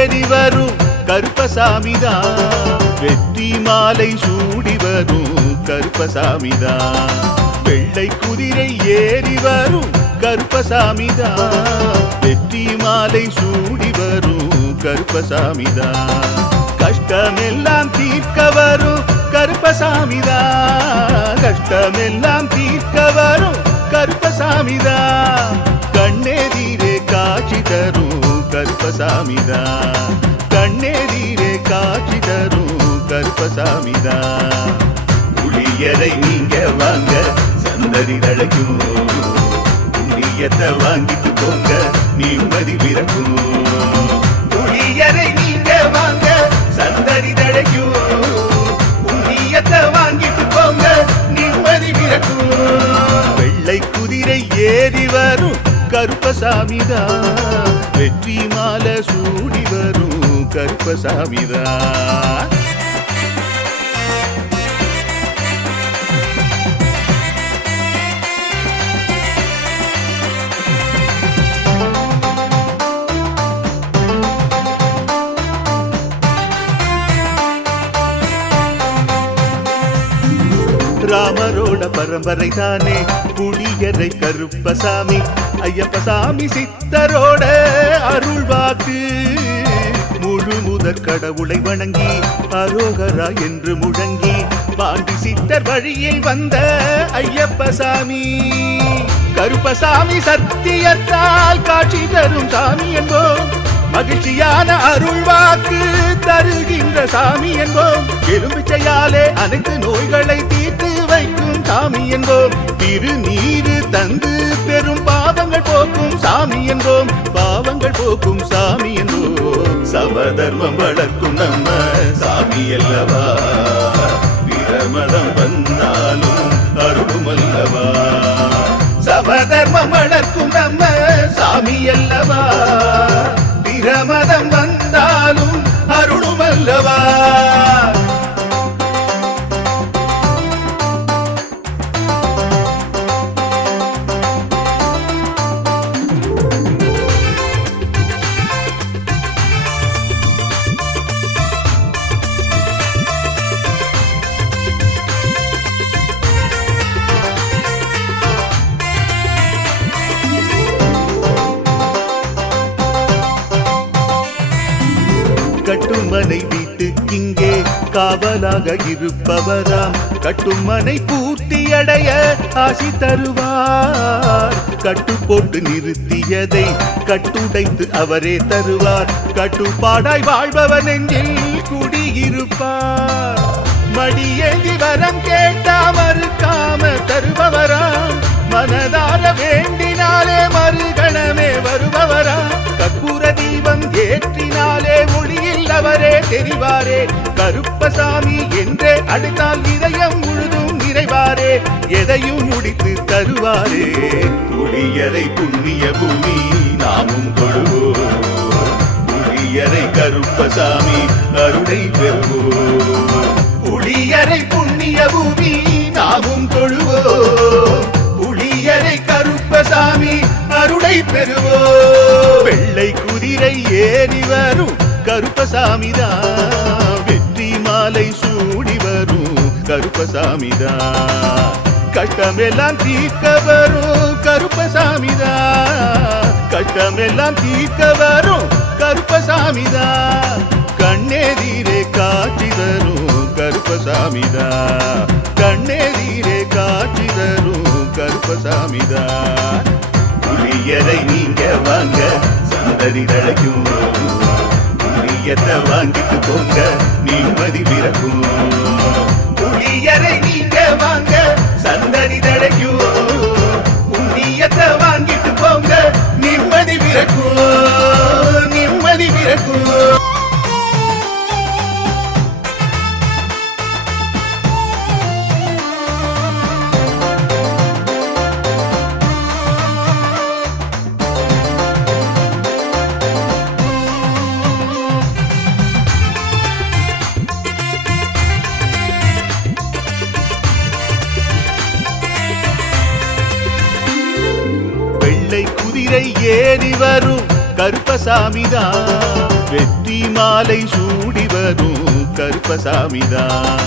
ஏறி வரும் கருப்பசாமிதான், வெற்றி மாலை சூடி வரும் கருப்பசாமிதான். வெள்ளை குதிரை ஏறி வரும் கருப்பசாமிதான், வெற்றி மாலை சூடி வரும் கருப்பசாமிதான். கஷ்டமெல்லாம் தீர்க்க வரும் கருப்பசாமிதான், கஷ்டமெல்லாம் தீர்க்க வரும் கருப்பசாமிதான். கண்ணெதிரே காட்சி தரும் கருப்பசாமிதான், கண்ணெதிரே காட்சி தரும் கருப்பசாமிதான். புளியரை நீங்க வாங்க சந்ததி தழைக்கும், புண்ணியத்தை வாங்கிட்டு போங்க நிம்மதி பிறக்கும். புளியரை நீங்க வாங்க சந்ததி தழைக்கும், புண்ணியத்தை வாங்கிட்டு போங்க நிம்மதி பிறக்கும். வெள்ளை குதிரை ஏறி வரும் கருப்பசாமிதான், வெற்றி மாலை சூடி வரும் கருப்பசாமிதான். ராமரோட பரம்பரை தானே புளியரை கருப்பசாமி, ஐயப்பசாமி சித்தரோட அருள் வாக்கு. முழு முதற் கடவுளை வணங்கி அரோகரா என்று முழங்கி பாண்டி சித்தர் வழியில் வந்த ஐயப்பசாமி. கருப்பசாமி சத்தியத்தால் காட்சி தரும் சாமி என்போம், மகிழ்ச்சியான அருள் வாக்கு தருகின்ற சாமி என்போம். எலும்பிச்சையாலே அனைத்து நோய்களை தீர்த்து வைக்கும் சாமி என்போம். திருநீரு தந்து பெரும் பாவங்கள் போக்கும் சாமி என்போம், பாவங்கள் போக்கும் சாமி என்போம். சமதர்மம் வளர்க்கும் நம்ம சாமி அல்லவா, பிரமதம் வந்தாலும் அருளும் அல்லவா. சமதர்மம் வளர்க்கும் நம்ம சாமி அல்லவா, பிரமதம் வந்தாலும் அருளும் அல்லவா. கட்டுமனை வீட்டுக்கிங்கே காவலாக இருப்பவராம், கட்டுமனை பூர்த்தியடைய ஆசி தருவார். கட்டு போட்டு நிறுத்தியதை கட்டுடைத்து அவரே தருவார், கட்டுப்பாடாய் வாழ்பவன் நெஞ்சில் குடியிருப்பார். மடியேந்தி வரம் கேட்டா மறுக்காம தருபவராம், மனதார வேண்டினாலே மறுகணமே வருபவராம். கற்பூர தீபம் ஏற்றினாலே ஒளியில் அவரே தெரிவாரே, கருப்பசாமி என்றே அழைத்தால் இதயம் முழுதும் நிறைவாரே, எதையும் முடித்து தருவாரே. புளியரை புண்ணிய பூமி நாமும் தொழுவோம், புளியரை கருப்பசாமி அருளை பெறுவோம். புளியரை புண்ணிய பூமி நாமும் தொழுவோம், புளியரை கருப்பசாமி அருளை பெறுவோம். வெள்ளை குதிரை ஏறி வரும் கருப்பசாமிதான், வெற்றி மாலை சூடி வரும் கருப்பசாமிதான். கஷ்டமெல்லாம் தீர்க்க வரும் கருப்பசாமிதான், கஷ்டமெல்லாம் தீர்க்க வரும் கருப்பசாமிதான். கண்ணெதிரே காட்சி தரும் கருப்பசாமிதான், கண்ணெதிரே காட்சி தரும் கருப்பசாமிதான். புளியரை நீங்க வாங்க சந்ததி தழைக்கும், புளியத்தை வாங்கிட்டு போங்க நிம்மதி பிறக்கும். புளியரை நீங்க வாங்க சந்ததி தழைக்கும், புண்ணியத்தை வாங்கிட்டு போங்க நிம்மதி பிறக்கும், நிம்மதி பிறக்கும். ஏறி வரும் கருப்பசாமிதான், வெற்றி மாலை சூடி வரும் கருப்பசாமிதான்.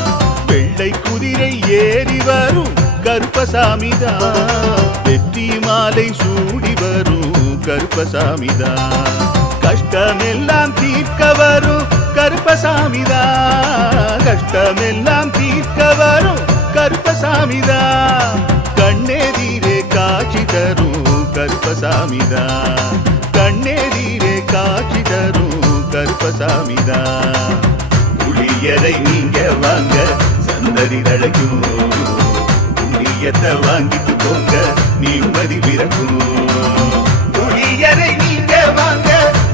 வெள்ளை குதிரை ஏறி வரும் கருப்பசாமிதான். வெற்றி மாலை சூடி வரும் கருப்பசாமிதான். கஷ்டமெல்லாம் தீர்க்க வரும் கருப்பசாமிதான். கஷ்டமெல்லாம் தீர்க்க வரும் கருப்பசாமிதான். கண்ணெதிரே காட்சி தரும் கருப்பசாமிதான். கண்ணெதிரே காட்சி தரும் கருப்பசாமிதான். புளியரை நீங்க வாங்க சந்ததி தழைக்கும். புண்ணியத்தை வாங்கிட்டு போங்க நிம்மதி பிறக்கும். புளியரை நீங்க வாங்க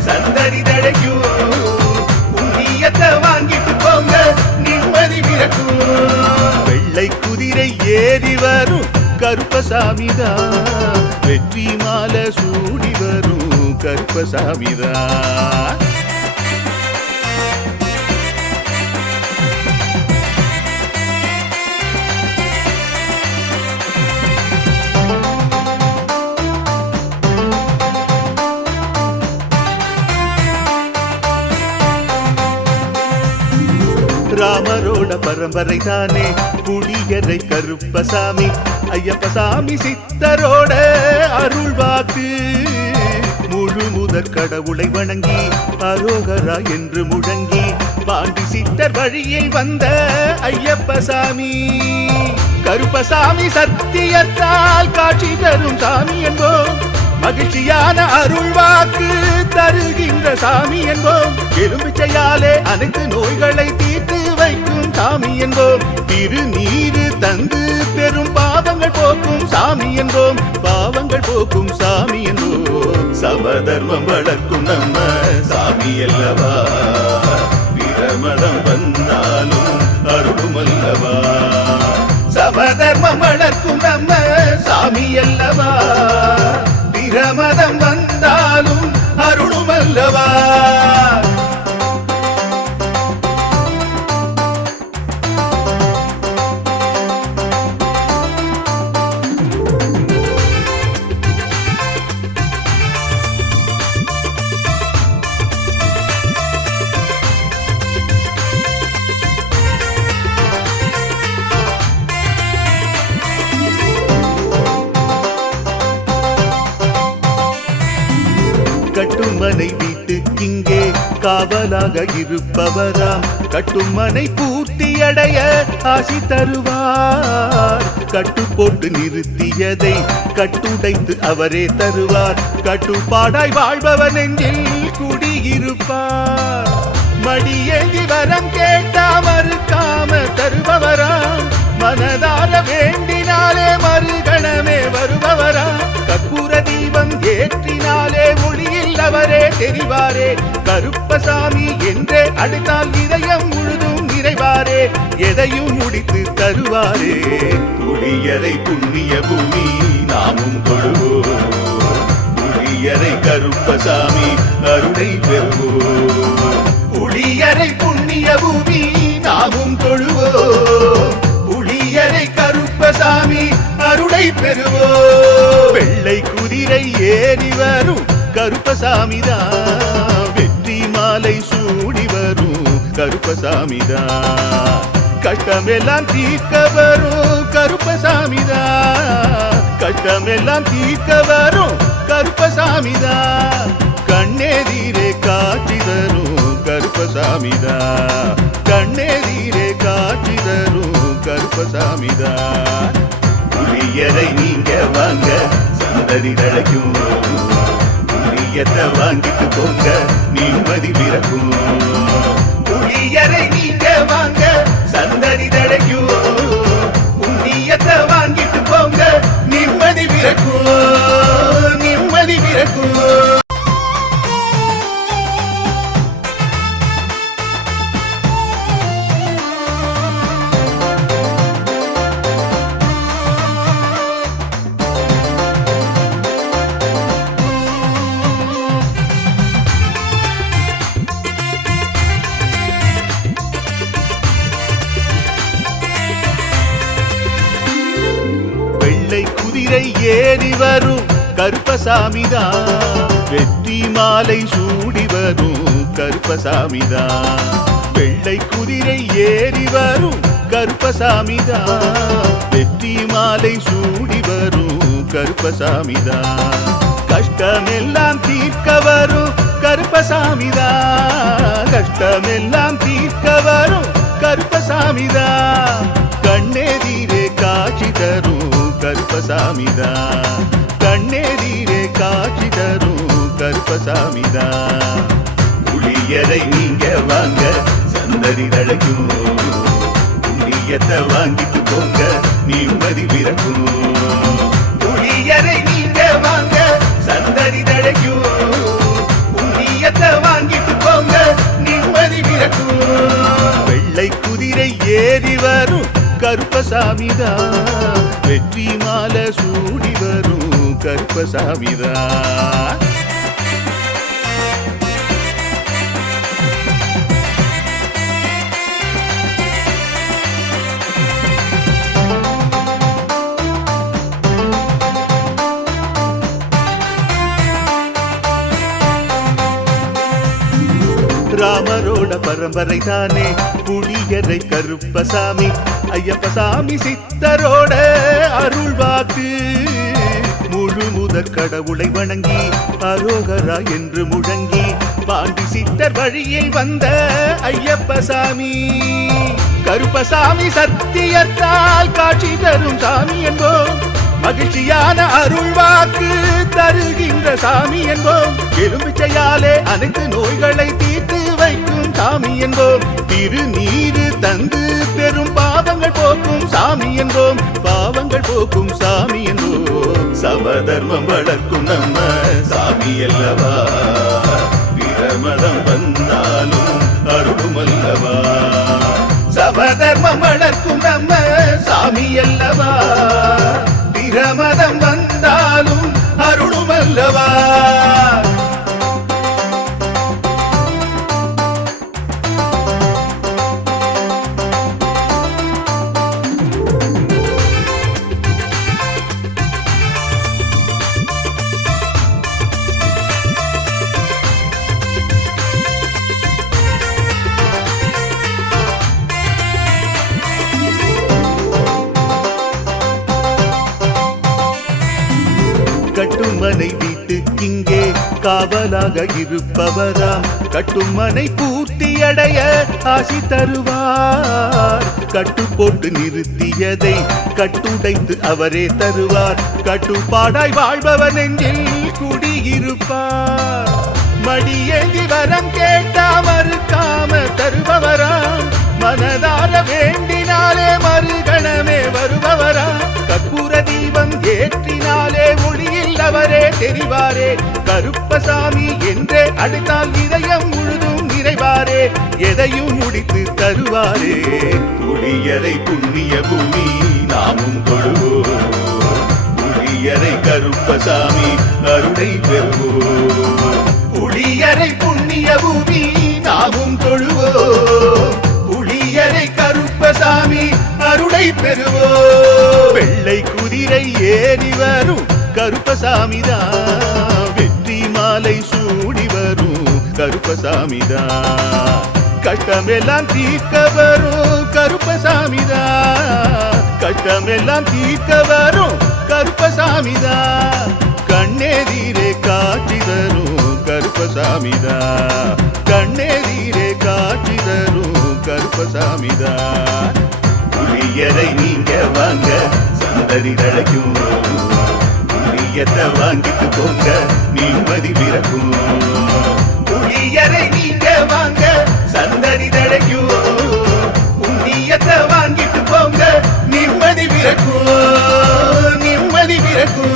சந்ததி தழைக்கும். புண்ணியத்தை வாங்கிட்டு போங்க நிம்மதி பிறக்கும். வெள்ளை குதிரை ஏறி வரும் கருப்பசாமிதான். வெற்றி மாலை சூடி வரும் கருப்பசாமிதான். ராமரோட பரம்பரை தானே புளியரை கருப்பசாமி. ஐயப்பசாமி சித்தரோட அருள் வாக்கு. முழு முதற் கடவுளை வணங்கி அரோகரா என்று முழங்கி பாண்டி சித்தர் வழியில் வந்த ஐயப்பசாமி. கருப்பசாமி சத்தியத்தால் காட்சி தரும் சாமி என்போம். மகிழ்ச்சியான அருள் வாக்கு தருகின்ற சாமி என்போம். எலும்பிச்சையாலே அனைத்து நோய்களை தீர்த்து வைக்கும் சாமி என்போம். திருநீரு தந்து பெரும் பாவங்கள் போக்கும் சாமி என்போம். பாவங்கள் போக்கும் சாமி என்போம். சமதர்மம் வளர்க்கும் நம்ம சாமி அல்லவா. பிரமதம் வந்தாலும் அருளும் அல்லவா. சமதர்மம் வளர்க்கும் நம்ம சாமி அல்லவா. பிரமதம் வந்தாலும் அருளும் அல்லவா. கட்டுமனை வீட்டுக்கிங்கே காவலாக இருப்பவராம். கட்டுமனை பூர்த்தியடைய ஆசி தருவார். கட்டு போட்டு நிறுத்தியதை கட்டுடைத்து அவரே தருவார். கட்டுப்பாடாய் வாழ்பவன் நெஞ்சில் குடியிருப்பார். மடியேந்தி வரம் கேட்டா மறுக்காம தருபவராம். மனதார வேண்டினாலே மறுகணமே வருபவராம். கற்பூர தீபம் ஏற்றினாலே ஒளியில் அவரே தெரிவாரே. கருப்பசாமி என்றே அழைத்தால் இதயம் முழுதும் நிறைவாரே. எதையும் முடித்து தருவாரே. புளியரை புண்ணிய பூமி நாமும் தொழுவோம். புளியரை கருப்பசாமி அருளை பெறுவோம். புளியரை புண்ணிய பூமி நாமும் தொழுவோம். புளியரை கருப்பசாமி அருளை பெறுவோம். வெள்ளை குதிரை ஏறி வரும் கருப்பசாமிதான். வெற்றி மாலை சூடி வரும் கருப்பசாமிதான். கஷ்டமெல்லாம் தீர்க்க வரும் கருப்பசாமிதான். கஷ்டமெல்லாம் தீர்க்க வரும் கருப்பசாமிதான். கண்ணெதிரே காட்சி தரும் கருப்பசாமிதான். கண்ணெதிரே காட்சி தரும் கருப்பசாமிதான். புளியரை நீங்க வாங்க சந்ததி தழைக்கும். புளியத்தை வாங்கிட்டு போங்க நிம்மதி பிறக்கும். புளியரை நீங்க வாங்க சந்ததி தழைக்கும். புண்ணியத்தை வாங்கிட்டு போங்க நிம்மதி பிறக்கும். நிம்மதி பிறக்கும். குதிரை ஏறி வரும் கருப்பசாமிதான். வெற்றி மாலை சூடி வரும் கருப்பசாமிதான். வெள்ளை குதிரை ஏறி வரும் கருப்பசாமிதான். வெற்றி மாலை சூடி வரும் கருப்பசாமிதான். கஷ்டமெல்லாம் தீர்க்க வரும் கருப்பசாமிதான். கஷ்டமெல்லாம் தீர்க்க வரும் கருப்பசாமிதான். கண்ணெதிரே காட்சி தரும் கருப்பசாமிதான். கண்ணெதிரே காட்சி தரும் கருப்பசாமிதான். புளியரை நீங்க வாங்க சந்ததி தழைக்கும். புண்ணியத்தை வாங்கிட்டு போங்க நிம்மதி பிறக்கும். புளியரை நீங்க வாங்க சந்ததி தழைக்கும். புண்ணியத்தை வாங்கிட்டு போங்க நிம்மதி பிறக்கும். வெள்ளை குதிரை ஏறி வரும் கருப்பசாமிதான். வெற்றி மாலை சூடி வரும் கருப்பசாமிதான். ராமரோட பரம்பரை தானே புளியரை கருப்பசாமி. ஐயப்பசாமி சித்தரோட அருள் வாக்கு. முழு முதற் கடவுளை வணங்கி அரோகரா என்று முழங்கி பாண்டி சித்தர் வழியில் வந்த ஐயப்பசாமி. கருப்பசாமி சத்தியத்தால் காட்சி தரும் சாமி என்போம். மகிழ்ச்சியான அருள் வாக்கு தருகின்ற சாமி என்போம். எலும்பிச்சையாலே அனைத்து நோய்களை தீர்த்து வைக்கும் சாமி என்போம். திருநீரு தந்து பெரும் பாவங்கள் போக்கும் சாமி என்போம். பாவங்கள் போக்கும் சாமி என்போம். சமதர்மம் வளர்க்கும் நம்ம சாமி அல்லவா. பிரமதம் வந்தாலும் அருளும் அல்லவா. சமதர்மம் வளர்க்கும் நம்ம சாமி அல்லவா. பிரமதம் வந்தாலும் அருளும் அல்லவா. கட்டுமனை வீட்டுக்கிங்கே காவலாக இருப்பவராம். கட்டுமனை பூர்த்தியடைய ஆசி தருவார். கட்டு போட்டு நிறுத்தியதை கட்டுடைத்து அவரே தருவார். கட்டுப்பாடாய் வாழ்பவர் நெஞ்சில் குடியிருப்பார். மடியேந்தி வரம் கேட்டா மறுக்காம தருபவராம். மனதார வேண்டினாலே மறுகணமே வருபவராம். கற்பூர தீபம் ஏற்றினாலே ஒளியில் அவரே தெரிவாரே. கருப்பசாமி என்றே அழைத்தால் இதயம் முழுதும் நிறைவாரே. எதையும் முடித்து தருவாரே. புளியரை புண்ணிய பூமி நாமும் தொழுவோம். புளியரை கருப்பசாமி அருளை பெறுவோம். புளியரை புண்ணிய பூமி நாமும் தொழுவோம். புளியரை கருப்பசாமி அருளை பெறுவோம். வெள்ளை குதிரை ஏறி வரும் கருப்பசாமிதான். வெற்றி மாலை சூடி வரும் கருப்பசாமிதான். கஷ்டமெல்லாம் தீர்க்க வரும் கருப்பசாமிதான். கஷ்டமெல்லாம் தீர்க்க வரும் கருப்பசாமிதான். கண்ணெதிரே காட்சி தரும் கருப்பசாமிதான். கண்ணெதிரே காட்சி தரும் கருப்பசாமிதான். புளியரை நீங்க வாங்க சந்ததி தழைக்கும். புளியத்தை வாங்கிட்டு போங்க நிம்மதி பிறக்கும். புளியரை நீங்க வாங்க சந்ததி தழைக்கும். புண்ணியத்தை வாங்கிட்டு போங்க நிம்மதி பிறக்கும். நிம்மதி பிறக்கும்.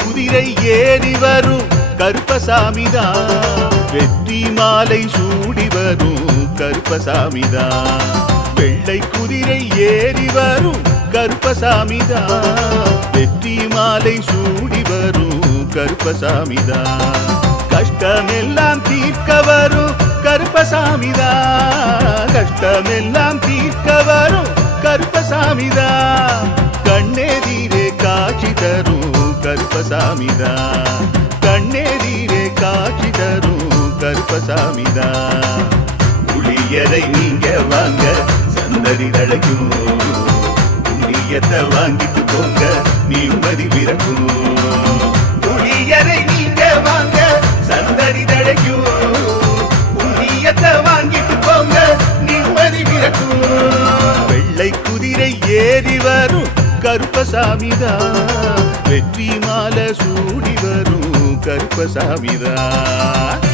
குதிரை ஏறி வரும் கருப்பசாமிதான். வெற்றி மாலை சூடி வரும் கருப்பசாமிதான். வெள்ளை குதிரை ஏறி வரும் கருப்பசாமிதான், வெற்றி மாலை சூடி வரும் கருப்பசாமிதான், கஷ்டமெல்லாம் தீர்க்க வரும் கருப்பசாமிதான், கஷ்டமெல்லாம் தீர்க்க வரும் கருப்பசாமிதான், கண்ணெதிரே காட்சி தரும் கருப்பசாமிதான், கண்ணெதிரே காட்சி தரும் கருப்பசாமிதான். புளியரை நீங்க வாங்க சந்தடி தழைக்கும், புளியத்தை வாங்கிட்டு போங்க நிம்மதி பிறக்கும், புளியரை நீங்க வாங்க சந்தடி தழைக்கும், புளியத்தை வாங்கிட்டு போங்க நிம்மதி பிறக்கும். வெள்ளை குதிரை ஏறி வரும் கருப்பசாமிதான், வெற்றி மாலை சூடி வரும் கருப்பசாமிதான்.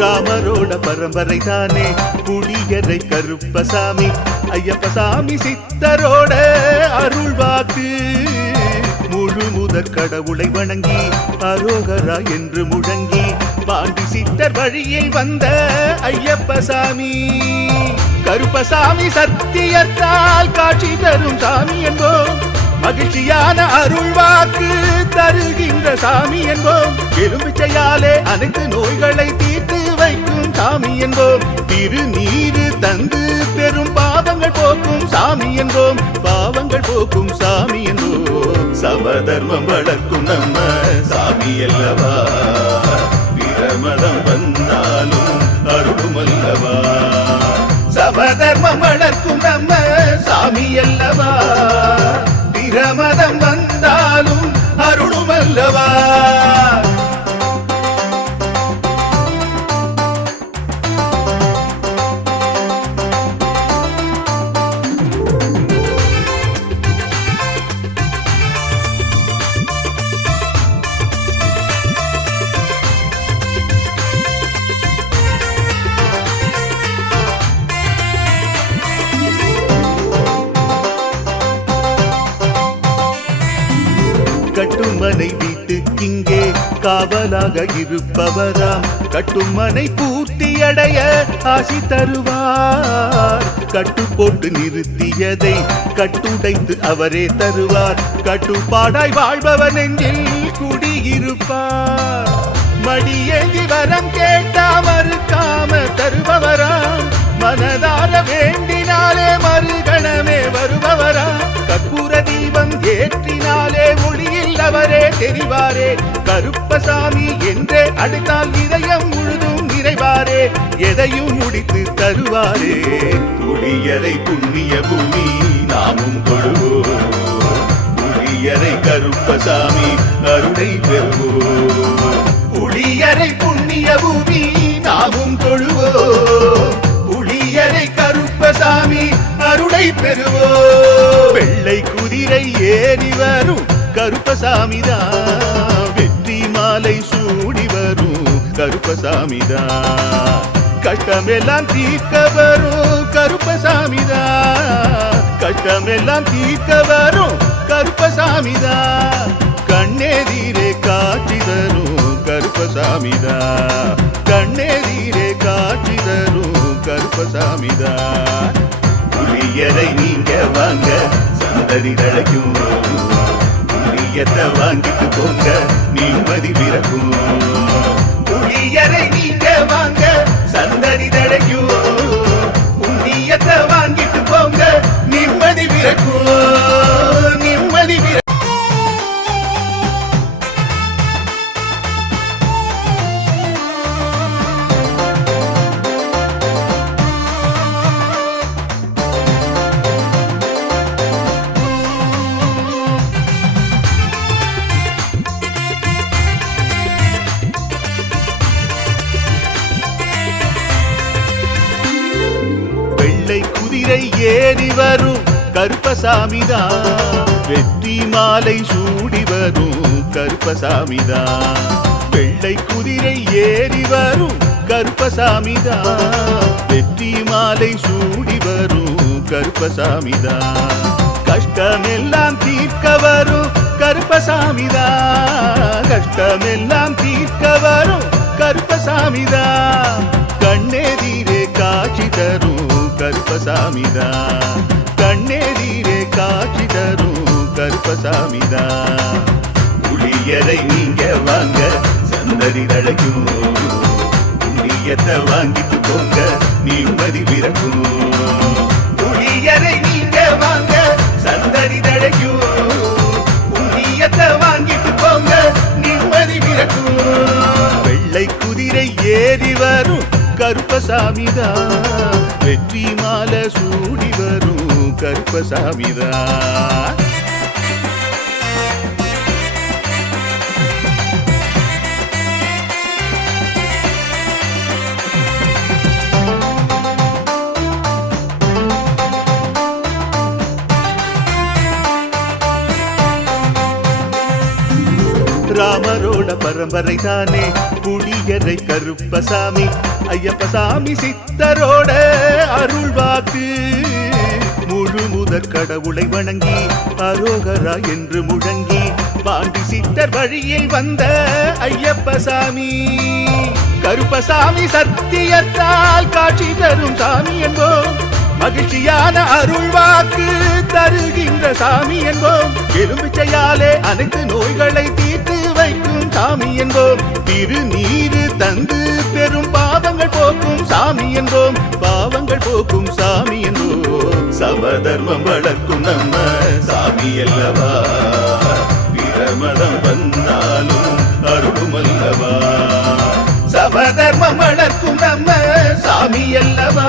ராமரோட பரம்பரை தானே புளியரை கருப்பசாமி, ஐயப்பசாமி சித்தரோட அருள்வாக்கு, முழு முதற் கடவுளை வணங்கி அரோகரா என்று முழங்கி பாண்டி சித்தர் வழியில் வந்த ஐயப்பசாமி, கருப்பசாமி சத்தியத்தால் காட்சி தரும் சாமி என்போம், மகிழ்ச்சியான அருள்வாக்கு தருகின்ற சாமி என்போம், எலும்பிச்சையாலே அனைத்து நோய்களை தீர்த்து வைக்கும் சாமி என்போம், திருநீரு தந்து பெரும் பாவங்கள் போக்கும் சாமி என்போம், பாவங்கள் போக்கும் சாமி என்போம், சமதர்மம் வளர்க்கும் நம்ம சாமி அல்லவா, பிரமதம் வந்தாலும் அருளும் அல்லவா, சமதர்மம் வளர்க்கும் நம்ம சாமி அல்லவா, பிரமதம் வந்தாலும் அருளும் அல்லவா. கட்டுமனை வீட்டுக்கிங்கே காவலாக இருப்பவராம், கட்டுமனை பூர்த்தியடைய ஆசி தருவார், கட்டு போட்டு நிறுத்தியதை கட்டுடைத்து அவரே தருவார், கட்டுப்பாடாய் வாழ்பவர் நெஞ்சில் குடியிருப்பார், மடியேந்தி வரம் கேட்டா மறுக்காம தருபவராம், மனதார வேண்டினாலே மறுகணமே வருபவரா, கற்பூர தீபம் ஏற்றினாலே ஒளியில் அவரே தெரிவாரே, கருப்பசாமி என்றே அழைத்தால் இதயம் முழுதும் நிறைவாரே, எதையும் முடித்து தருவாரே, புளியரை புண்ணிய பூமி நாமும் கொள்வோம், புளியரை கருப்பசாமி அருளை பெறுவோம், புளியரை புண்ணிய பூமி நாமும் தொழுவோம், புளியரை கருப்பசாமி அருளை பெறுவோம். வெள்ளை குதிரை ஏறி வரும் கருப்பசாமிதான், வெற்றி மாலை சூடி வரும் கருப்பசாமிதான், கஷ்டமெல்லாம் தீர்க்க வரும் கருப்பசாமிதான், கஷ்டமெல்லாம் தீர்க்க வரும் கருப்பசாமிதான், கண்ணெதிரே காட்சி தரும் கருப்பசாமிதான், கண்ணெதிரே காட்சி தரும் கருப்பசாமிதான். புளியரை நீங்க வாங்க சந்தடி தழைக்கும், புளியத்தை வாங்கிட்டு போங்க நிம்மதி பிறக்கும், புளியரை நீங்க வாங்க சந்தடி தழைக்கும், புளியத்தை வாங்கிட்டு போங்க நிம்மதி பிறக்கும், நிம்மதி பிறக்கும். குதிரை ஏறி வரும் கருப்பசாமிதான், வெற்றி மாலை சூடி வரும் கருப்பசாமிதான், வெள்ளை குதிரை ஏறி வரும் கருப்பசாமிதான், வெற்றி மாலை சூடி வரும் கருப்பசாமிதான், கஷ்டமெல்லாம் தீர்க்க வரும் கருப்பசாமிதான், கஷ்டமெல்லாம் தீர்க்க வரும் கருப்பசாமிதான், கண்ணெதிரே காட்சி தரும் கருப்பசாமிதான், கண்ணெதிரே காட்சி தரும் கருப்பசாமிதான். புளியரை நீங்க வாங்க சந்தடி தழைக்கும், புண்ணியத்தை வாங்கிட்டு போங்க நிம்மதி பிறக்கும். புளியரை நீங்க வாங்க சந்தடி தழைக்கும், புண்ணியத்தை வாங்கிட்டு போங்க நிம்மதி பிறக்கும். வெள்ளை குதிரை ஏறி வரும் கருப்பசாமிதான், வெற்றி மாலை சூடி வரும் கருப்பசாமிதான். ராமரோட பரம்பரை தானே புளியரை கருப்பசாமி, ஐயப்பசாமி சித்தரோட அருள்வாக்கு, முழு முதற் கடவுளை வணங்கி அரோகரா என்று முழங்கி பாண்டி சித்தர் வழியில் வந்த ஐயப்பசாமி, கருப்பசாமி சத்தியத்தால் காட்சி தரும் சாமி என்போம், மகிழ்ச்சியான அருள்வாக்கு தருகின்ற சாமி என்போம், எலும்பிச்சையாலே அனைத்து நோய்களை தீர்த்து வைக்கும் சாமி என்போம், திருநீரு தந்து பெரும் பாவங்கள் போக்கும் சாமி என்போம், பாவங்கள் போக்கும் சாமி என்போம், சமதர்மம் வளர்க்கும் நம்ம சாமி அல்லவா, பிரமதம் வந்தாலும் அருளும் அல்லவா, சமதர்மம் வளர்க்கும் நம்ம சாமி அல்லவா,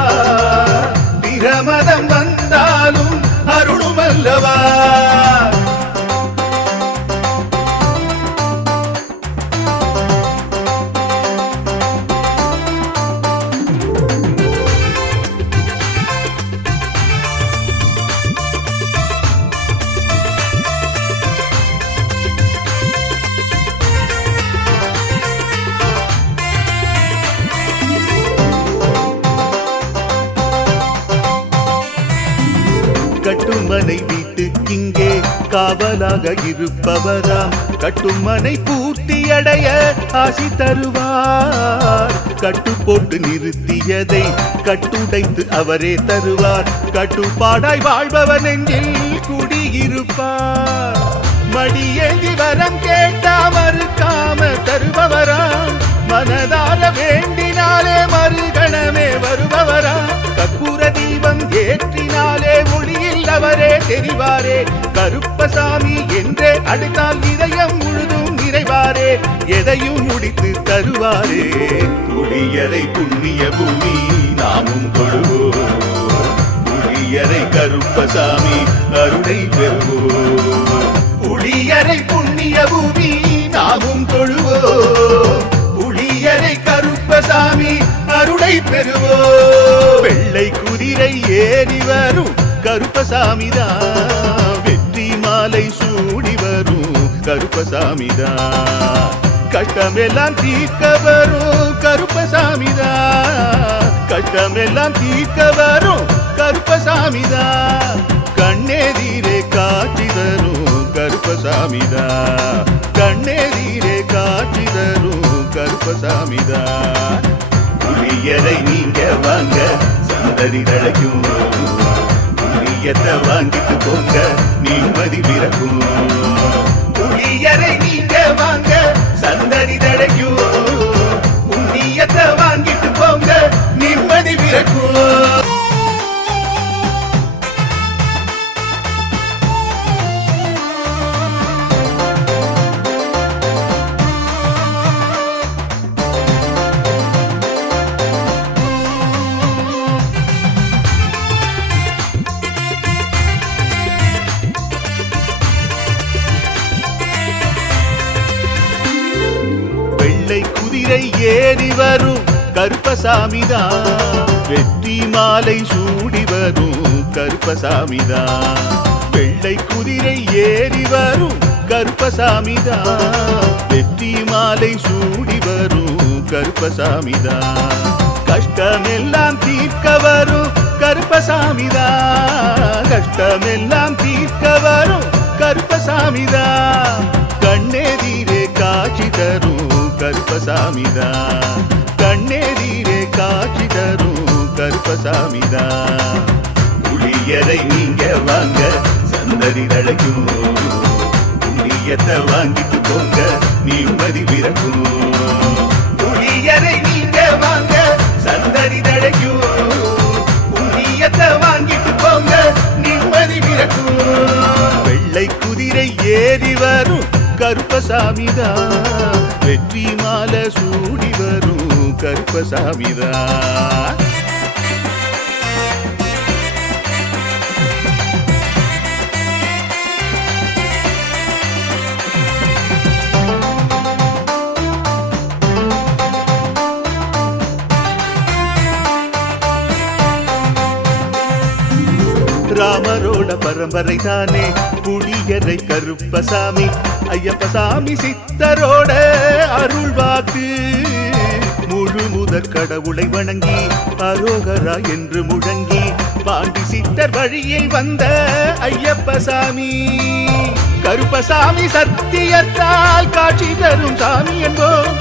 பிரமதம் வந்தாலும் அருளும் அல்லவா. கட்டுமனை வீட்டுக்கிங்கே காவலாக இருப்பவராம், கட்டுமனை பூர்த்தியடைய ஆசி தருவார், கட்டு போட்டு நிறுத்தியதை கட்டுடைத்து அவரே தருவார், கட்டுப்பாடாய் வாழ்பவர் நெஞ்சில் குடியிருப்பார், மடியேந்தி வரம் கேட்டா மறுக்காம தருபவராம், மனதார வேண்டினாலே மறுகணமே வருபவராம், கற்பூர தீபம் ஏற்றினாலே ஒளியில் அவரே தெரிவாரே, கருப்பசாமி என்றே அழைத்தால் இதயம் முழுதும் நிறைவாரே, எதையும் முடித்து தருவாரே, புளியரை புண்ணிய பூமி நாமும் தொழுவோம், புளியரை கருப்பசாமி அருளை பெறுவோம், புளியரை புண்ணிய பூமி நாமும் தொழுவோம், புளியரை கருப்பசாமி அருளை பெறுவோம். வெள்ளை குதிரை ஏறி வரும் கருப்பசாமிதான், வெற்றி மாலை சூடி வரும் கருப்பசாமிதான், கஷ்டமெல்லாம் தீர்க்க வரும் கருப்பசாமிதான், கஷ்டமெல்லாம் தீர்க்க வரும் கருப்பசாமிதான், கண்ணெதிரே காட்சி தரும் கருப்பசாமிதான், கண்ணெதிரே காட்சி தரும் கருப்பசாமிதான். புளியரை நீங்க வாங்க சந்தடி தழைக்கும், புளியத்தை வாங்கிட்டு போங்க நிம்மதி பிறக்கும், புளியரை நீங்க வாங்க சந்தடி தழைக்கும், புண்ணியத்தை வாங்கிட்டு போங்க நிம்மதி பிறக்கும். குதிரை ஏறி வரும் கருப்பசாமிதான், வெற்றி மாலை சூடி வரும் கருப்பசாமிதான், வெள்ளை குதிரை ஏறி வரும் கருப்பசாமிதான், வெற்றி மாலை சூடி வரும் கருப்பசாமிதான். கஷ்டமெல்லாம் தீர்க்க வரும் கருப்பசாமிதான். கஷ்டமெல்லாம் தீர்க்க வரும் கருப்பசாமிதான். கண்ணெதிரே காட்சி தரும் கருப்பசாமிதான். கண்ணெதிரே காட்சி தரும் கருப்பசாமிதான். புளியரை நீங்க வாங்க சந்ததி தழைக்கும். புண்ணியத்தை வாங்கிட்டு போங்க நிம்மதி பிறக்கும். புளியரை நீங்க வாங்க சந்ததி தழைக்கும். புண்ணியத்தை வாங்கிட்டு போங்க நிம்மதி பிறக்கும். வெள்ளை குதிரை ஏறி வரும் கருப்பசாமிதான். வெற்றி மாலை சூடி வரும் கருப்பசாமிதான். ராமரோட பரம்பரை தானே புளியரை கருப்பசாமி. ஐயப்பசாமி சித்தரோட அருள் வாக்கு. முழு முதற் கடவுளை வணங்கி அரோகரா என்று முழங்கி பாண்டி சித்தர் வழியில் வந்த ஐயப்பசாமி. கருப்பசாமி சத்தியத்தால் காட்சி தரும் சாமி என்போம்.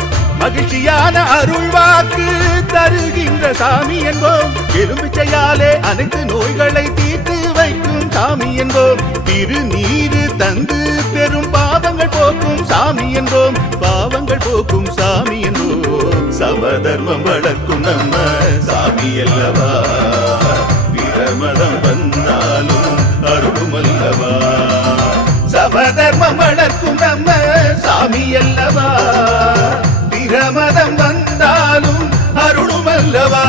மகிழ்ச்சியான அருள் வாக்கு தருகின்ற சாமி என்போம். எலும்பிச்சையாலே அனைத்து நோய்களை தீர்த்து வைக்கும் சாமி என்போம். திருநீரு தந்து பெரும் பாவங்கள் போக்கும் சாமி என்போம். பாவங்கள் போக்கும் சாமி என்போம். சமதர்மம் வளர்க்கும் நம்ம சாமி அல்லவா. பிரமதம் வந்தாலும் அருளும் அல்லவா. சமதர்மம் வளர்க்கும் நம்ம சாமி அல்லவா. பிரமதம் வந்தாலும் அருளும் அல்லவா.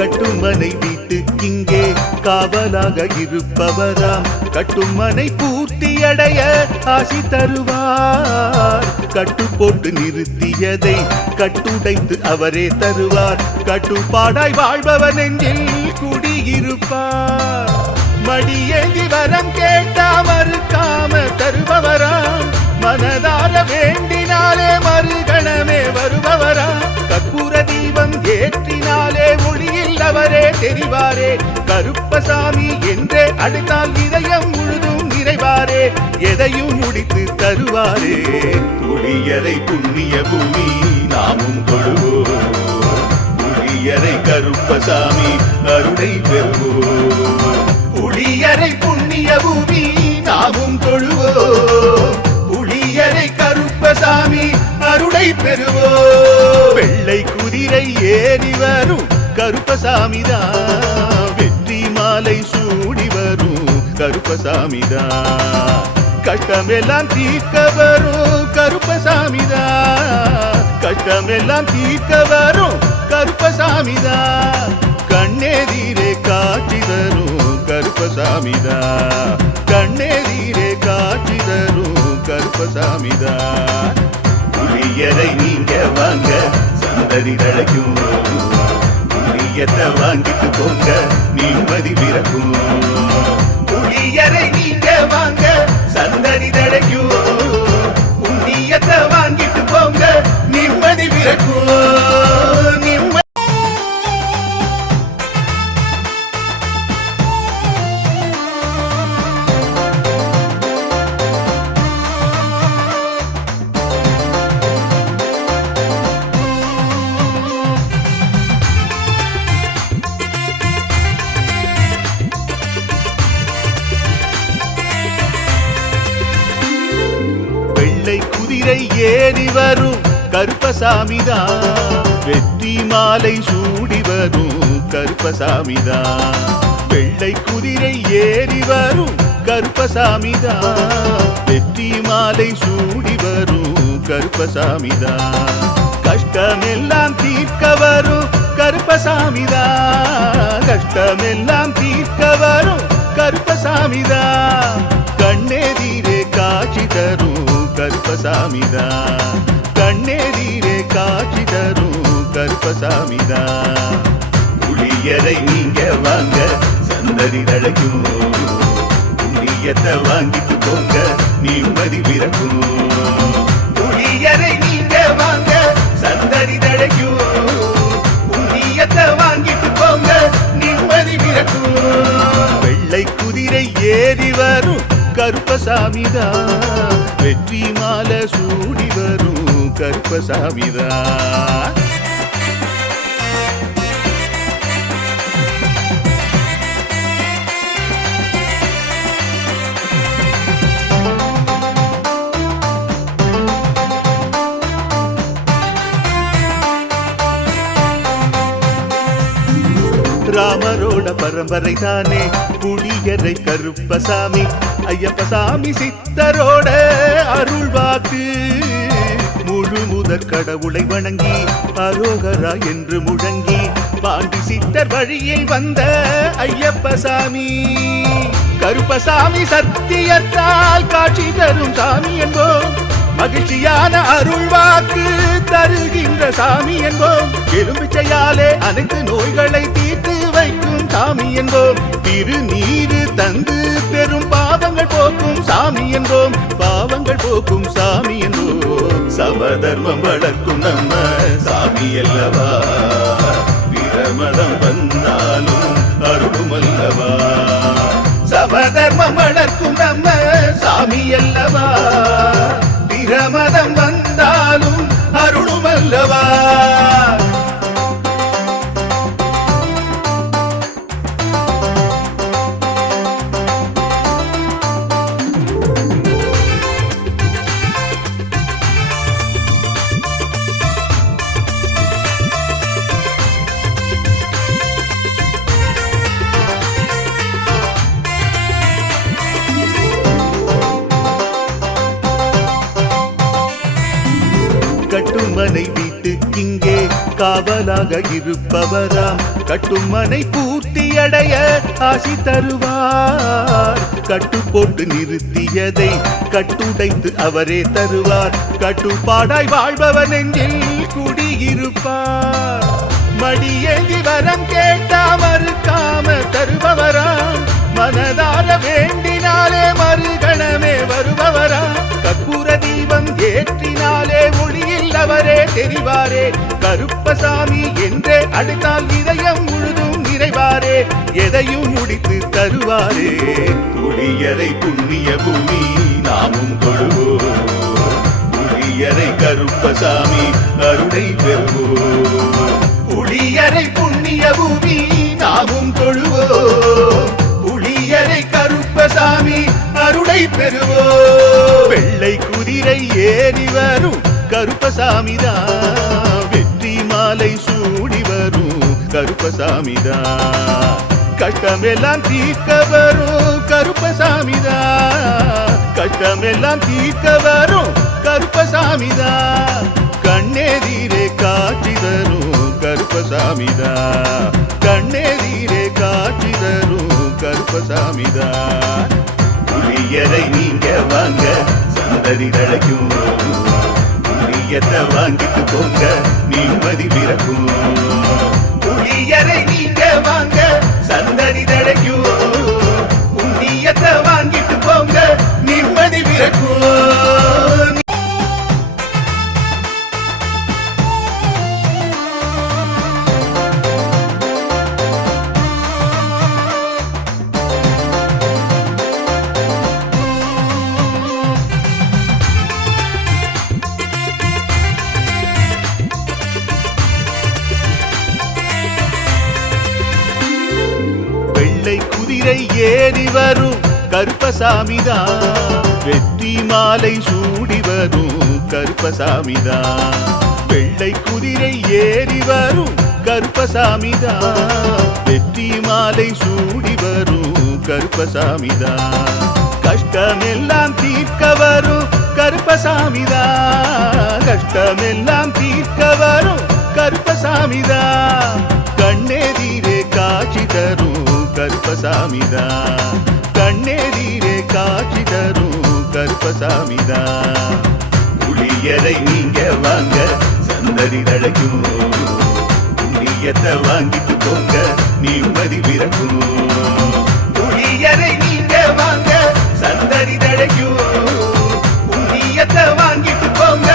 கட்டுமனை வீட்டுக்கிங்கே காவலாக இருப்பவராம். கட்டுமனை பூர்த்தியடைய ஆசி தருவார். கட்டு போட்டு நிறுத்தியதை கட்டுடைத்து அவரே தருவார். கட்டுப்பாடாய் வாழ்பவர் நெஞ்சில் குடியிருப்பார். மடியேந்தி வரம் கேட்டா மறுக்காம தருபவராம். மனதார வேண்டினாலே மறுகணமே வருபவராம். கற்பூர தீபம் ஏற்றினாலே ஒளியில் அவரே தெரிவாரே. கருப்பசாமி என்றே அழைத்தால் இதயம் முழுதும் நிறைவாரே. எதையும் முடித்து தருவாரே. புளியரை புண்ணிய பூமி நாமும் தொழுவோம். புளியரை கருப்பசாமி அருளை பெறுவோம். புளியரை புண்ணிய பூமி நாமும் தொழுவோம். புளியரை கருப்பசாமி அருளை பெறுவோம். வெள்ளை குதிரை ஏறி வரும் கருப்பசாமிதான். வெற்றி மாலை சூடி வரும் கருப்பசாமிதான். கஷ்டமெல்லாம் தீர்க்க வரும் கருப்பசாமிதான். கஷ்டமெல்லாம் தீர்க்க வரும் கருப்பசாமிதான். கண்ணெதிரே காட்சி தரும் கருப்பசாமிதான். கண்ணெதிரே காட்சி தரும் கருப்பசாமிதான். புளியரை நீங்க வாங்க சந்ததி தழைக்கும். புளியத்தை வாங்கிட்டு போங்க நிம்மதி பிறக்கும். புளியரை நீங்க வாங்க சந்ததி தழைக்கும். புண்ணியத்தை வாங்கிட்டு போங்க நிம்மதி பிறக்கும். குதிரை ஏறி வரும் கருப்பசாமிதான். வெற்றி மாலை சூடி வரும் கருப்பசாமிதான். வெள்ளை குதிரை ஏறி வரும் கருப்பசாமிதான். வெற்றி மாலை சூடி வரும் கருப்பசாமிதான். கஷ்டமெல்லாம் தீர்க்க வரும் கருப்பசாமிதான், கஷ்டமெல்லாம் தீர்க்க வரும் கருப்பசாமிதான், கண்ணெதிரே காட்சி தரும் கருப்பசாமிதான், கண்ணெதிரே காட்சி தரும் கருப்பசாமிதான். புளியரை நீங்க வாங்க சந்ததி தழைக்கும், புண்ணியத்தை வாங்கிட்டு போங்க நிம்மதி பிறக்கும். புளியரை நீங்க வாங்க சந்ததி தழைக்கும், புண்ணியத்தை வாங்கிட்டு போங்க நிம்மதி பிறக்கும். வெள்ளை குதிரை ஏறி வரும் கருப்பசாமிதான், வெற்றி மாலை சூடி வரும் கருப்பசாமிதான். ராமரோட பரம்பரை தானே புளியரை கருப்பசாமி, ஐயப்பசாமி சித்தரோட அருள்வாக்கு. முழு முதற் கடவுளை வணங்கி அரோகரா என்று முழங்கி பாண்டி சித்தர் வழியை வந்த ஐயப்பசாமி. கருப்பசாமி சத்தியத்தால் காட்சி தரும் சாமி என்போம், மகிழ்ச்சியான அருள்வாக்கு தருகின்ற சாமி என்போம், எலும்பிச்சையாலே அனைத்து நோய்களை தீர்த்து வைக்கும் சாமி என்போம், திருநீரு தந்து பெரும் பாவங்கள் போக்கும் சாமி என்போம், பாவங்கள் போக்கும் சாமி என்போம். சமதர்மம் வளர்க்கும் நம்ம சாமி அல்லவா, பிரமதம் வந்தாலும் அருளும் அல்லவா. சமதர்மம் வளர்க்கும் நம்ம சாமி அல்லவா, பிரமதம் வந்தாலும் அருளும் அல்லவா. கட்டுமனை வீட்டுக்கிங்கே காவலாக இருப்பவராம், கட்டுமனை பூர்த்தியடைய ஆசி தருவார், கட்டு போட்டு நிறுத்தியதை கட்டுடைத்து அவரே தருவார், கட்டுப்பாடாய் வாழ்பவன் நெஞ்சில் குடியிருப்பார், மடியேந்தி வரம் கேட்டா மறுக்காம தருபவராம், மனதார வேண்டினாலே மறுகணமே வருபவராம், கற்பூர தீபம் ஏற்றினாலே ஒளியில் அவரே தெரிவாரே, கருப்பசாமி என்றே அழைத்தால் இதயம் முழுதும் நிறைவாரே, எதையும் முடித்து தருவாரே. புளியரை புண்ணிய பூமி நாமும் தொழுவோம், புளியரை கருப்பசாமி அருளை பெறுவோம், புளியரை புண்ணிய பூமி நாமும் தொழுவோம், புளியரை கருப்பசாமி அருளை பெறுவோம். வெள்ளை குதிரை ஏறி வரும் கருப்பசாமிதான், வெற்றி மாலை சூடி வரும் கருப்பசாமிதான், கஷ்டமெல்லாம் தீர்க்க வரும் கருப்பசாமிதான், கஷ்டமெல்லாம் தீர்க்க வரும் கருப்பசாமிதான், கண்ணெதிரே காட்சி தரும் கருப்பசாமிதான், கண்ணெதிரே காட்சி தரும் கருப்பசாமிதான். புளியரை நீங்க வாங்க சந்ததி தழைக்கும், புளியத்தை வாங்கிட்டு போங்க நிம்மதி பிறக்கும். புளியரை நீங்க வாங்க சந்ததி தழைக்கும், புண்ணியத்தை வாங்கிட்டு போங்க நிம்மதி பிறக்கும். குதிரை ஏறி வரும் கருப்பசாமிதான், வெற்றி மாலை சூடி வரும் கருப்பசாமிதான், வெள்ளை குதிரை ஏறி வரும் கருப்பசாமிதான், வெற்றி மாலை சூடி வரும் கருப்பசாமிதான், கஷ்டமெல்லாம் தீர்க்க வரும் கருப்பசாமிதான், கஷ்டமெல்லாம் தீர்க்க கருப்பசாமிதா கண்ணெதிரே காட்சி தரும் கருப்பசாமிதா கண்ணெதிரே காட்சி தரும் கருப்பசாமிதா புளியரை நீங்க வாங்க சந்தடி தழைக்கும் புண்ணியத்தை வாங்கிட்டு போங்க நிம்மதி பிறக்கும் புளியரை நீங்க வாங்க சந்தடி தழைக்கும் புண்ணியத்தை வாங்கிட்டு போங்க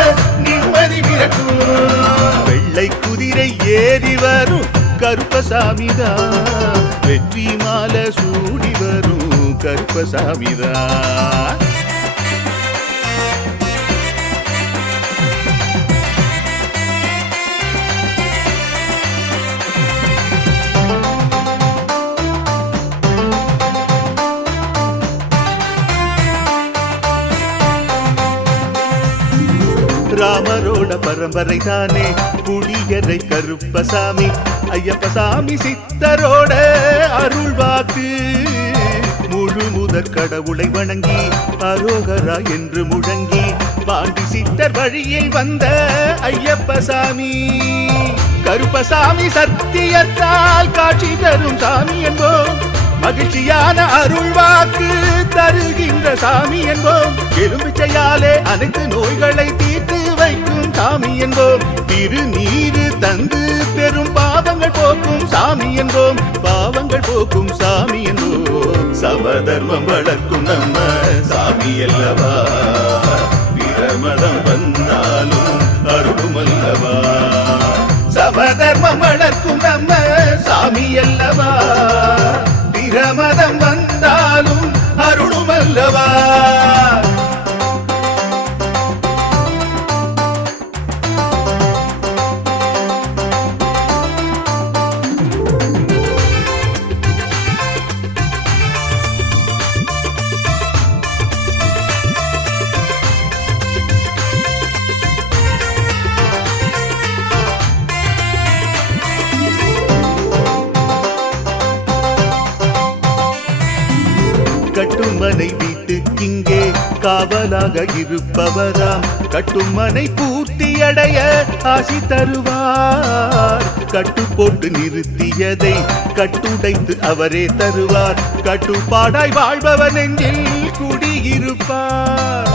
நிம்மதி பிறக்கும் வெள்ளை குதிரை ஏறி வரும் கருப்பசாமிதா வெற்றி மாலை சூடி வரும் கருப்பசாமிதா ராமரோட பரம்பரை தானே புளியரை கருப்பசாமி ஐயப்பசாமி சித்தரோட அருள்வாக்கு முழு முதற் கடவுளை வணங்கி அரோகரா என்று முழங்கி பாண்டி சித்தர் வழியில் வந்த ஐயப்பசாமி கருப்பசாமி சத்தியத்தால் காட்சி தரும் சாமி என்போம் மகிழ்ச்சியான அருள்வாக்கு தருகின்ற சாமி என்போம் எலும்பிச்சையாலே அனைத்து நோய்களை தீர்த்து வைக்கும் சாமி என்போம் திருநீரு தந்து பெரும் பாவங்கள் போக்கும் சாமி என்போம் பாவங்கள் போக்கும் சாமி என்போம் சமதர்மம் வளர்க்கும் நம்ம சாமி அல்லவா பிரமதம் வந்தாலும் அருளும் அல்லவா சமதர்மம் வளர்க்கும் நம்ம சாமி அல்லவா பிரமதம் வந்தாலும் அருளும் அல்லவா கட்டுமனை வீட்டுக்கிங்கே காவலாக இருப்பவராம் கட்டுமனை பூர்த்தியடைய ஆசி தருவார் கட்டு போட்டு நிறுத்தியதை கட்டுடைத்து அவரே தருவார் கட்டுப்பாடாய் வாழ்பவன் நெஞ்சில் குடியிருப்பார்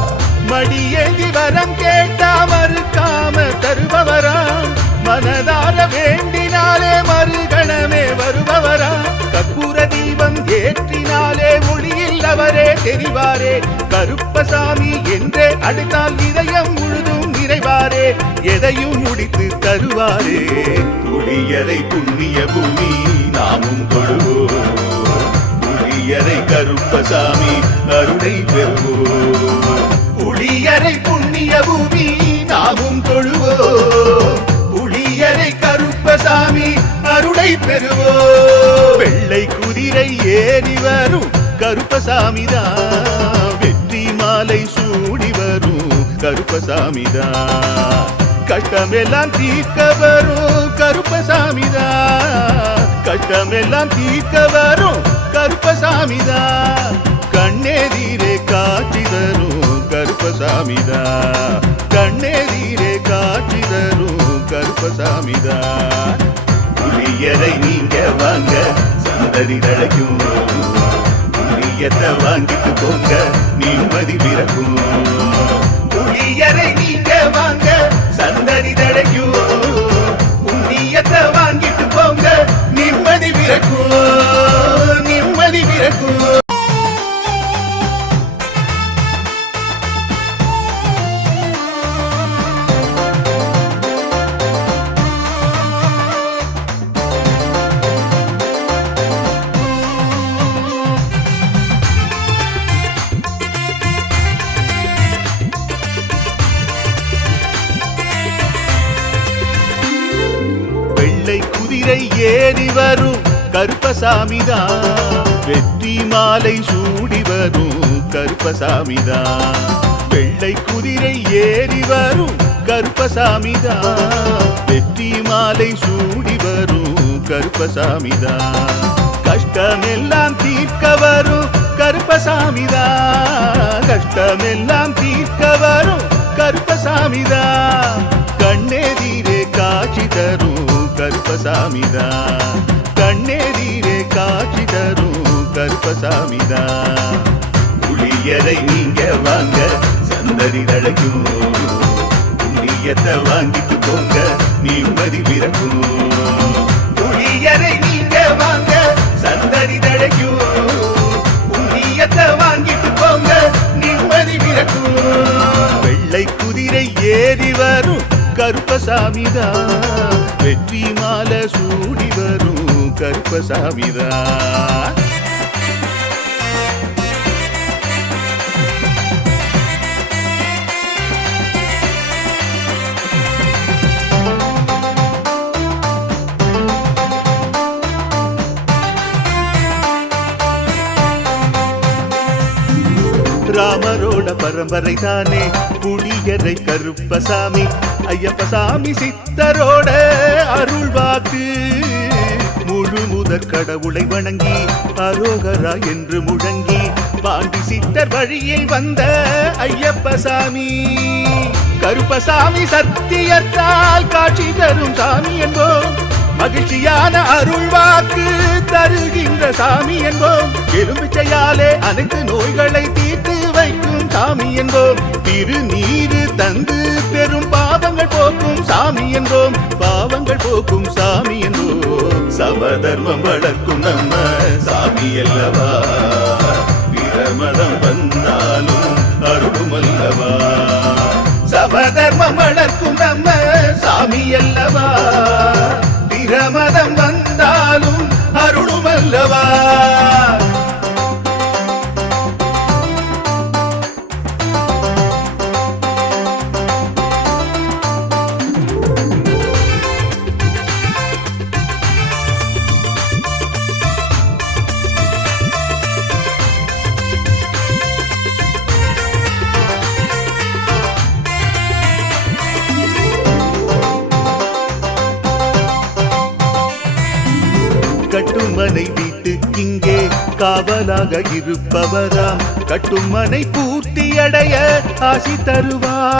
மடியேந்தி வரம் கேட்டா மறுக்காம தருபவராம் மனதார வேண்டினாலே மறுகணமே வருபவரா கற்பூர தீபம் ஏற்றினாலே ஒளியில் அவரே தெரிவாரே கருப்பசாமி என்றே அழைத்தால் இதயம் முழுதும் நிறைவாரே எதையும் முடித்து தருவாரே புளியரை புண்ணிய பூமி நாமும் தொழுவோம் புளியரை கருப்பசாமி அருளை பெறுவோம் புளியரை புண்ணிய பூமி நாமும் தொழுவோம் புளியரை கருப்பசாமி அருளை பெறுவோ வெள்ளை குதிரை ஏறி வரும் கருப்பசாமிதா வெற்றி மாலை சூடி வரும் கருப்பசாமிதா கஷ்டமெல்லாம் தீர்க்க வரும் கருப்பசாமிதா கஷ்டமெல்லாம் தீர்க்க வரும் கருப்பசாமிதா கண்ணெதிரே காட்சி தரும் கருப்பசாமிதா கண்ணெதிரே காட்சி தரும் கருப்பசாமிதா புளியரை நீங்க வாங்க சந்தடி தழைக்கும் புளியத்தை வாங்கிட்டு போங்க நிம்மதி பிறக்கும் புளியரை நீங்க வாங்க சந்தடி தழைக்கும் புண்ணியத்தை வாங்கிட்டு போங்க நிம்மதி பிறக்கும் நிம்மதி பிறக்கும் குதிரை ஏறி வரும் கருப்பசாமிதா வெற்றி மாலை சூடி வரும் கருப்பசாமிதா வெள்ளை குதிரை ஏறி வரும் கருப்பசாமிதா வெற்றி மாலை சூடி வரும் கருப்பசாமிதா கஷ்டமெல்லாம் தீர்க்க வரும் கருப்பசாமிதா கஷ்டமெல்லாம் தீர்க்க வரும் கருப்பசாமிதா கண்ணெதிரே காட்சி தரும் கருப்பசாமிதான். கண்ணெதிரே காட்சி தரும் கருப்பசாமிதான். புளியரை நீங்க வாங்க சந்ததி தழைக்கும், புண்ணியத்தை வாங்கிட்டு போங்க நிம்மதி பிறக்கும். புளியரை நீங்க வாங்க சந்ததி தழைக்கும், புண்ணியத்தை வாங்கிட்டு போங்க நிம்மதி பிறக்கும். வெள்ளை குதிரை ஏறி வரும் கருப்பசாமிதான், வெற்றி மாலை சூடி வரும் கருப்பசாமிதான். ராமரோட பரம்பரை தானே புளியரை கருப்பசாமி, ஐயப்பசாமி சித்தரோட அருள் வாக்கு. முழு முதற் கடவுளை வணங்கி அரோகரா என்று முழங்கி பாண்டி சித்தர் வழியை வந்த ஐயப்பசாமி. கருப்பசாமி சத்தியத்தால் காட்சி தரும் சாமி என்போம், மகிழ்ச்சியான அருள் வாக்கு தருகின்ற சாமி என்போம். எலும்பிச்சையாலே அனைத்து நோய்களை தீர்த்து வைக்கும் சாமி என்போம். திருநீரு தந்து பெரும் பாவங்கள் போக்கும் சாமி என்போம், பாவங்கள் போக்கும் சாமி என்போம். சமதர்மம் வளர்க்கும் நம்ம சாமி அல்லவா, பிரமதம் வந்தாலும் அருளும் அல்லவா. சமதர்மம் வளர்க்கும் நம்ம சாமி அல்லவா, பிரமதம் வந்தாலும் அருளும் அல்லவா. கட்டுமனை வீட்டுக்கிங்கே காவலாக இருப்பவராம், கட்டுமனை பூர்த்தியடைய ஆசி தருவார்.